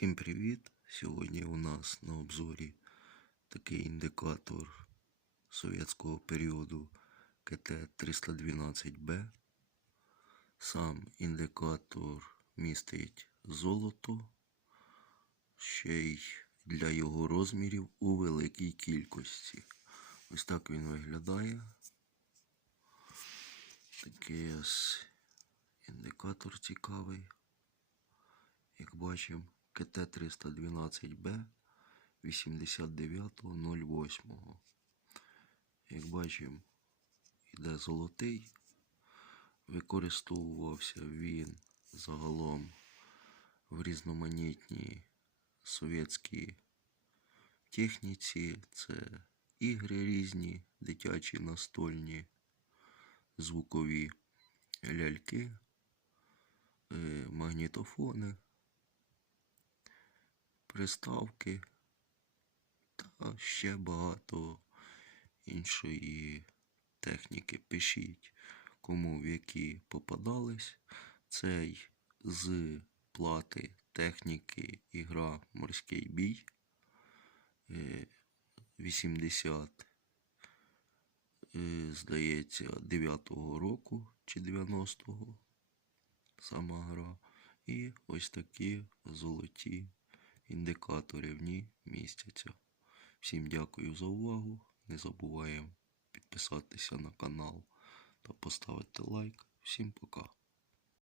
Всім привіт! Сьогодні у нас на обзорі такий індикатор совєтського періоду КТ-312Б. Сам індикатор містить золото, ще й для його розмірів у великій кількості. Ось так він виглядає. Такий індикатор цікавий. Як бачимо, КТ-312Б 89.08. Як бачимо, іде золотий. Використовувався він загалом в різноманітній совєтській техніці. Це ігри різні, дитячі настольні, звукові ляльки, е, магнітофони приставки та ще багато іншої техніки. Пишіть, кому в які попадались. Цей з плати техніки ігра Морський бій е, 80, е, здається, 9-го року чи 90-го сама гра. І ось такі золоті індикатори ні містяться. Всім дякую за увагу. Не забуваємо підписатися на канал та поставити лайк. Всім пока.